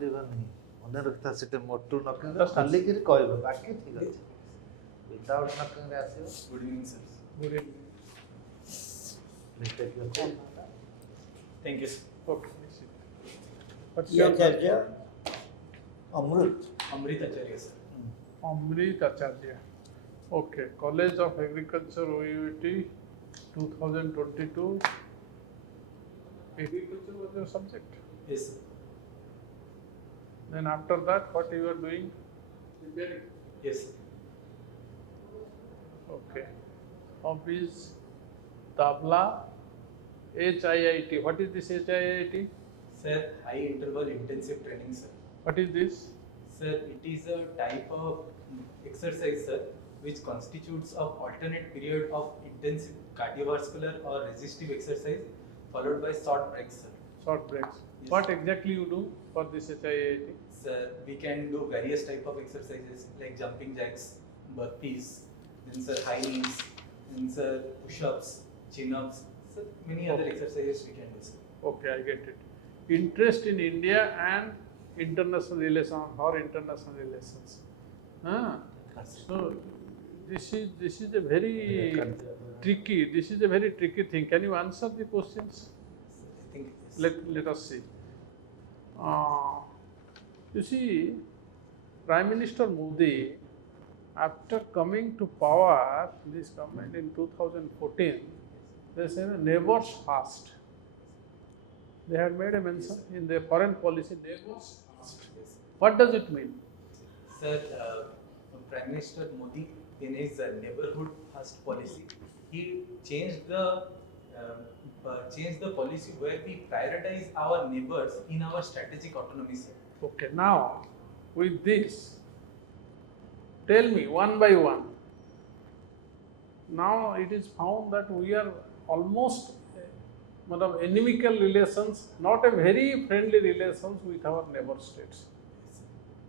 କରିବନି ମନେ ରଖିଥା ସେଟା ମୋଟୁ ନକିଂରେ ଖାଲିକିରି କହିବ ବାକି ଠିକ୍ ଅଛି ୱିଦାଉଟ୍ ନକିଂରେ ଆସିବ Good evening, sir. Good evening. Please take your seat. Thank you, sir. Okay. What's your name? Acharya, Amrit. Amrit Acharya, sir. Amrit Acharya. Okay. College of Agriculture OUT 2022. Agriculture was your subject. Yes, sir. Then after that, what you are doing? Preparing. Yes, sir. Okay. Hobbies, tabla, HIIT. What is this HIIT? Sir, high interval intensive training, sir. What is this? Sir, it is a type of exercise, sir, which constitutes of alternate period of intensive cardiovascular or resistive exercise followed by short breaks, sir. Short breaks. Yes. What exactly you do for this HIIT? Sir, we can do various type of exercises like jumping jacks, burpees, then sir high knees, then sir push-ups, chin-ups, sir many other Okay. exercises we can do, sir. Okay, I get it. Interest in India and international relations or international relations. So this is a very tricky thing. Can you answer the questions? I think Let us see. You see, Prime Minister Modi, after coming to power, this government in 2014, they said neighbors first. They had made a mention in their foreign policy, neighbors first. yes. What does it mean? Sir, Prime Minister Modi in his neighborhood first policy, he changed the policy where we prioritize our neighbors in our strategic autonomy, sir. Okay, now with this, tell me one by one. Now it is found that we are almost inimical relations, not a very friendly relations with our neighbor states,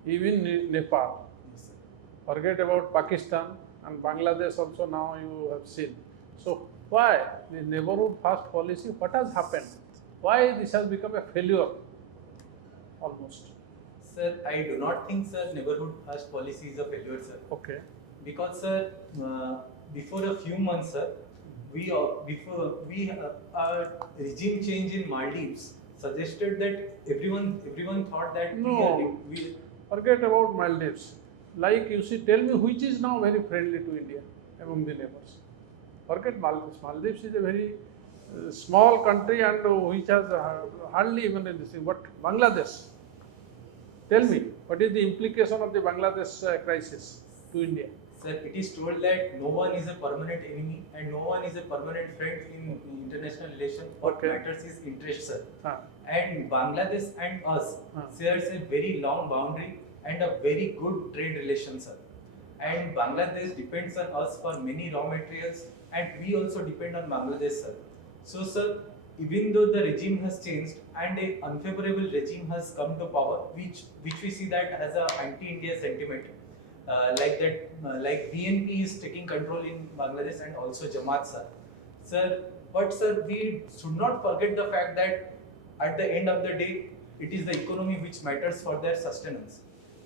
even Nepal. Yes, sir. Forget about Pakistan and Bangladesh also now you have seen. So why the neighborhood first policy, what has happened? Why this has become a failure almost? Sir, I do not think, sir, neighborhood first policy is a failure, sir. Okay. Because, sir, before a few months, sir, regime change in Maldives suggested that everyone thought that No. Forget about Maldives. Like you see, tell me which is now very friendly to India among the neighbors. Forget Maldives. Maldives is a very small country and which has hardly even this thing. But Bangladesh, tell me, what is the implication of the Bangladesh crisis to India? Sir, it is told that no one is a permanent enemy and no one is a permanent friend in international relation. What Okay. matters is interest, sir. Ah. And Bangladesh and us shares a very long boundary and a very good trade relation, sir. And Bangladesh depends on us for many raw materials and we also depend on Bangladesh, sir. So, sir, even though the regime has changed and an unfavorable regime has come to power, which we see that as a anti-India sentiment, like BNP is taking control in Bangladesh and also Jamaat, sir. But sir, we should not forget the fact that at the end of the day, it is the economy which matters for their sustenance.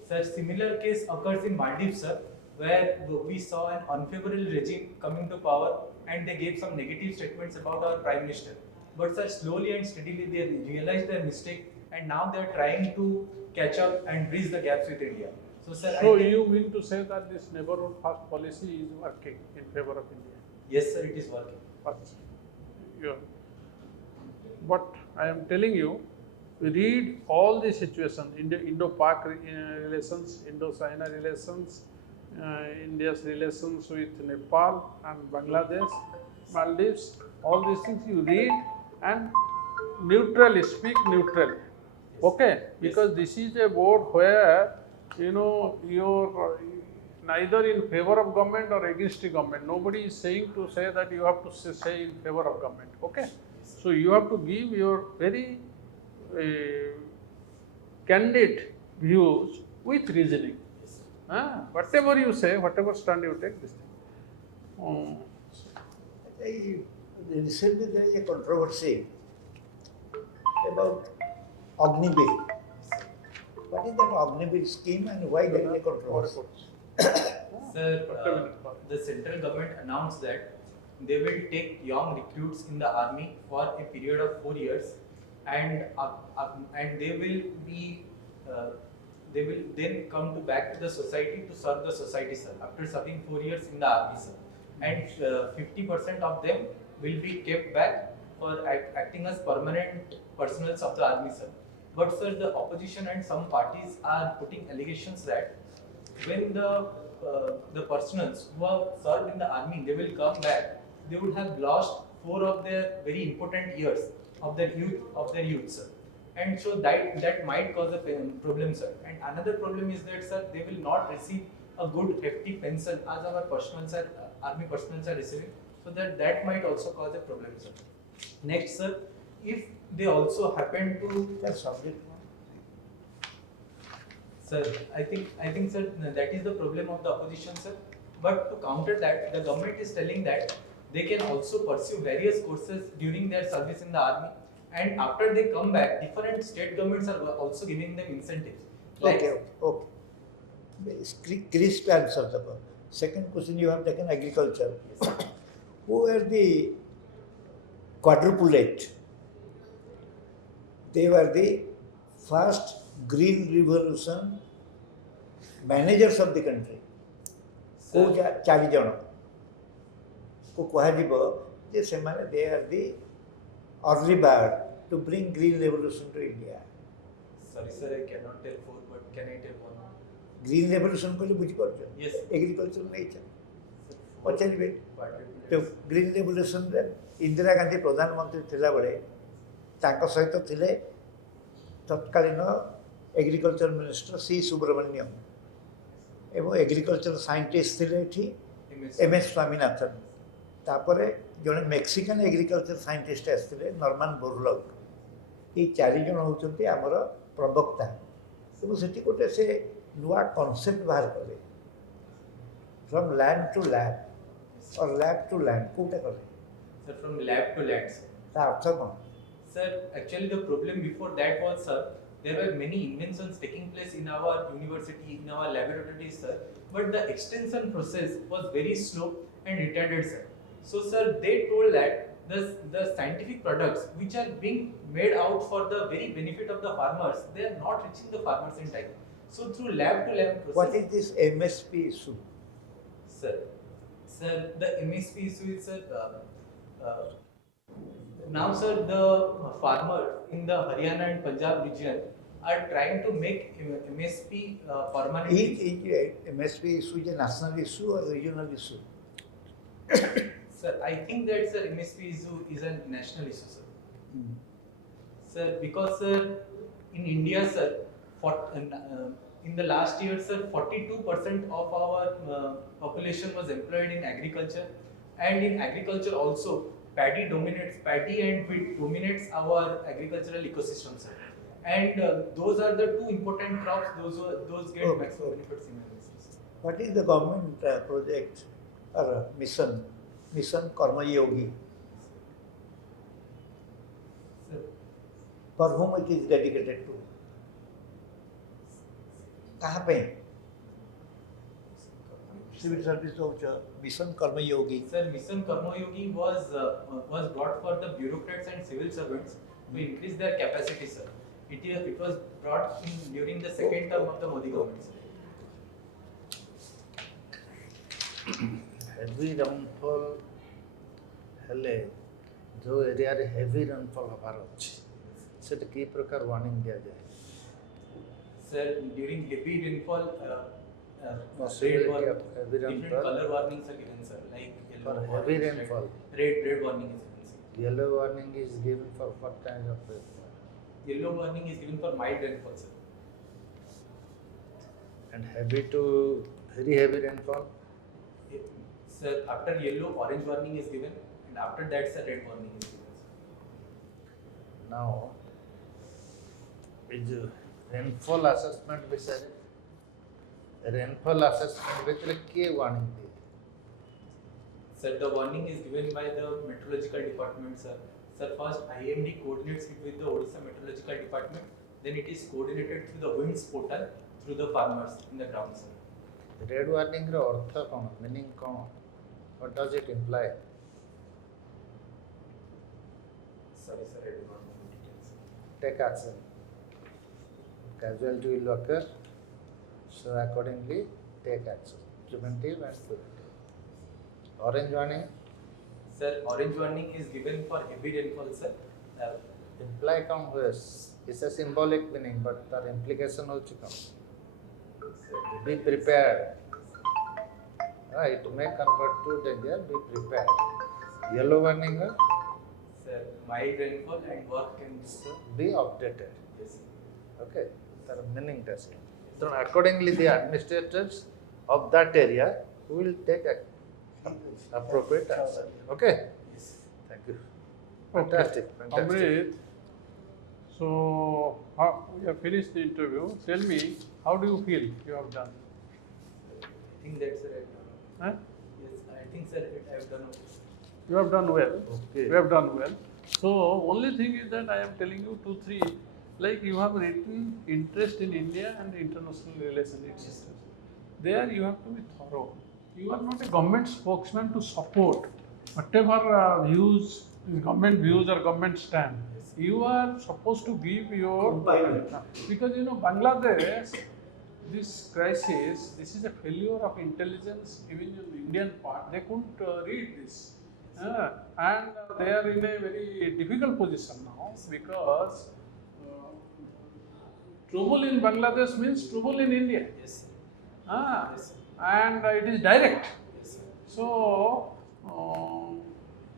Sir, similar case occurs in Maldives, sir, where we saw an unfavorable regime coming to power and they gave some negative statements about our Prime Minister. But sir, slowly and steadily they realized their mistake and now they are trying to catch up and bridge the gaps with India. So sir, So you mean to say that this neighborhood first policy is working in favor of India? yes, sir, it is working. But I am telling you, read all the situation, Indo-Pak relations, Indo-China relations, India's relations with Nepal and Bangladesh, Maldives, all these things you read and neutrally, speak neutrally. Okay? Because this is a board where, you're neither in favor of government or against the government. Nobody is saying to say that you have to say in favor of government. Okay? So you have to give your very candid views with reasoning. Whatever you say, whatever stand you take, this thing. Recently there is a controversy about Agni Bay. What is that Omnibus scheme and why there is a controversy? Sir, the central government announced that they will take young recruits in the army for a period of 4 years, and they will be they will then come to back to the society to serve the society, sir. After serving 4 years in the army, sir, and 50% of them will be kept back for acting as permanent personnel of the army, sir. But sir, the opposition and some parties are putting allegations that when the personals who have served in the army, they will come back, they would have lost 4 of their very important years of their youth, sir. And so that might cause a problem, sir. And another problem is that, sir, they will not receive a good hefty pension as our personals are army personals are receiving. So that might also cause a problem, sir. Next, sir, if they also happen to That's subject. Sir, I think, sir, that is the problem of the opposition, sir. But to counter that, the government is telling that they can also pursue various courses during their service in the army, and after they come back, different state governments are also giving them incentives. Like, Okay. Crisp answer. Second question, you have taken agriculture. Who were the quadruplet? They were the first green revolution managers of the country. sir, को चारि जन को कहाजिबो जे सेमाने they are the early bird to bring green revolution to India. sorry, sir, I cannot tell 4, but can I tell 1? Green revolution को बुझी पारछ Yes. Agriculture नहीं छ Sir, 4 पचारिबे quadruplets. तो green revolution रे इंदिरा गांधी प्रधानमंत्री थिला बेले तांको सहित थिले तत्कालीन एग्रीकल्चर मिनिस्टर सी सुब्रमण्यम एवं एग्रीकल्चर साइंटिस्ट थिले एठी एमएस स्वामीनाथन तापरे जने मेक्सिकन एग्रीकल्चर साइंटिस्ट आसथिले नॉर्मन बोरलॉग ये चारि जन होचंती हमर प्रवक्ता एवं सेठी कोटे से नुआ कांसेप्ट बाहर कले फ्रॉम लैंड टू लैब और लैब टू लैंड कोटा कले Sir, from lab to land, sir. ता अर्थ कोन Sir, actually the problem before that was, sir, there were many inventions taking place in our university, in our laboratories, sir, but the extension process was very slow and retarded, sir. So, sir, they told that the scientific products which are being made out for the very benefit of the farmers, they are not reaching the farmers in time. So, through lab to lab process. What is this MSP issue? Sir, the MSP issue is, sir, now, sir, the farmers in the Haryana and Punjab region are trying to make MSP permanent. Each MSP issue is a national issue or regional issue? Sir, I think that, sir, MSP issue is a national issue, sir. Sir, because, sir, in India, sir, in the last year, sir, 42% of our population was employed in agriculture, and in agriculture also, paddy and wheat dominates our agricultural ecosystem, sir. And those are the 2 important crops. Those get Okay, maximum okay. benefits in MSP. What is the government project or mission Karma Yogi? Sir, For whom it is dedicated to? कहाँ पे? Civil service होचा mission Karma Yogi. Sir, Mission Karma Yogi was brought for the bureaucrats and civil servants to increase their capacity, sir. It was brought in during the second term of the Modi government, sir. heavy rainfall हेले जो area रे heavy rainfall हबार अछि set की प्रकार warning दिया जाए Sir, during heavy rainfall, Possibility red warning, of heavy different rainfall. color warnings are given, sir, like For yellow, heavy orange, rainfall. red warning is given, sir. yellow warning is given for what kind of rainfall Yellow warning is given for mild rainfall, sir. and heavy to very heavy rainfall Sir, after yellow, orange warning is given, and after that, sir, red warning is given, sir. now is rainfall assessment विषय rainfall assessment भितर के warning दिए Sir, the warning is given by the meteorological department, sir. Sir, first IMD coordinates it with the Odisha meteorological department. then it is coordinated through the winds portal through the farmers in the ground, sir. Red ୱାର୍ଣ୍ଣିଂର ଅର୍ଥ କ'ଣ, meaning କ'ଣ, what does it imply? Sorry, sir, I do not know the details. Take action. Casualty will occur, so accordingly take action. Preventive and punitive. Orange warning Sir, orange warning is given for heavy rainfall, sir. imply କ'ଣ ହୁଏ? It's a symbolic meaning, but ତାର implication ହେଉଛି କ'ଣ? Be prepared. It may convert to danger. Be prepared. Yellow warning, Sir, mild rainfall and work can be updated. Yes, sir. Okay, the meaning does it. So accordingly, the administrators of that area will take appropriate action. Okay. Yes. Thank you. Fantastic. Fantastic. Amrit, so we have finished the interview. Tell me, how do you feel you have done? I think that's right. Huh? Yes, I think, sir, I have done okay. You have done well. Okay. You have done well. So only thing is that I am telling you 2, 3, like you have written interest in India and international relations, etc. There you have to be thorough. You are not a government spokesman to support whatever views, government views or government stand. You are supposed to give your because you know Bangladesh, this crisis, this is a failure of intelligence even in the Indian part. They couldn't read this. And they are in a very difficult position now because trouble in Bangladesh means trouble in India. Yes, sir. Yes, sir. And it is direct. Yes, sir. So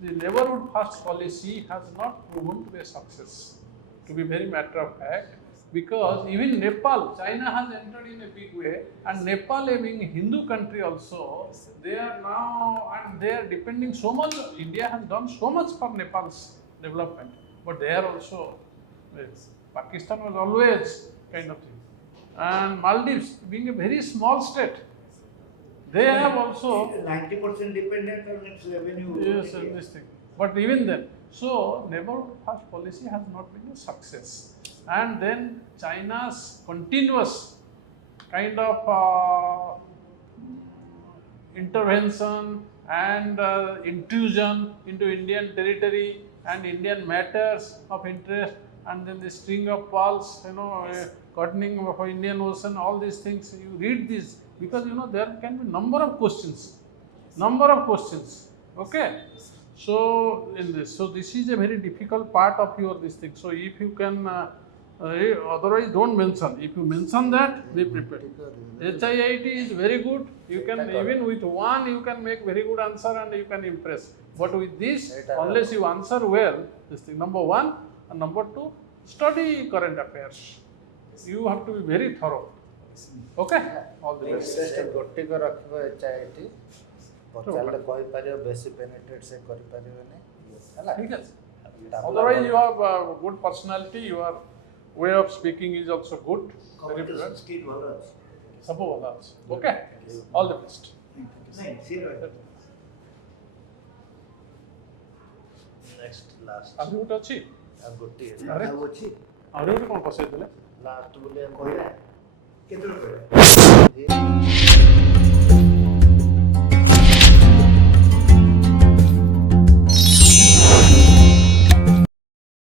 the neighborhood first policy has not proven to be a success, to be very matter of fact, because even Nepal, China has entered in a big way, and Nepal being a Hindu country also, they are now, and they are depending so much, India has done so much for Nepal's development, but they are also, Pakistan was always kind of thing. And Maldives being a very small state, they have also 90% dependent on its revenue. yes, and this thing. But even then, so neighborhood first policy has not been a success. And then China's continuous kind of intervention and intrusion into Indian territory and Indian matters of interest, and then the string of pearls, cottoning of Indian Ocean, all these things. You read this because there can be number of questions. Okay. So in this, so this is a very difficult part of your this thing. So if you can, otherwise don't mention. If you mention that, be prepared. HIIT is very good. You can even with one you can make very good answer and you can impress. But with this, unless you answer well, this thing number 1 and number 2, study current affairs. You have to be very thorough. Okay. All the best. ଗୋଟିକ ରଖିବ HIIT ପଚାରିଲେ କହିପାରିବ, ବେଶୀ ପେନିଟ୍ରେଟ୍ ସେ କରିପାରିବନି ହେଲା। ठीक है. Otherwise, you have good personality. Your way of speaking is also good. Very good. Skill ଭଲ ଅଛି। ସବୁ ଭଲ ଅଛି. Okay. All the best. ନାଇଁ ସିଏ ନେକ୍ସଟ ଲାଷ୍ଟ ଆହୁରି ଗୋଟେ ଅଛି. ଆଉ ଗୋଟିଏ ଆରେ ଆଉ ଅଛି ଆହୁରି ଗୋଟେ କ'ଣ ପସେଇ ଦେଲେ? ଲାଷ୍ଟ ବୋଲି କହିଲା କେତେବେଳେ କହିଲା?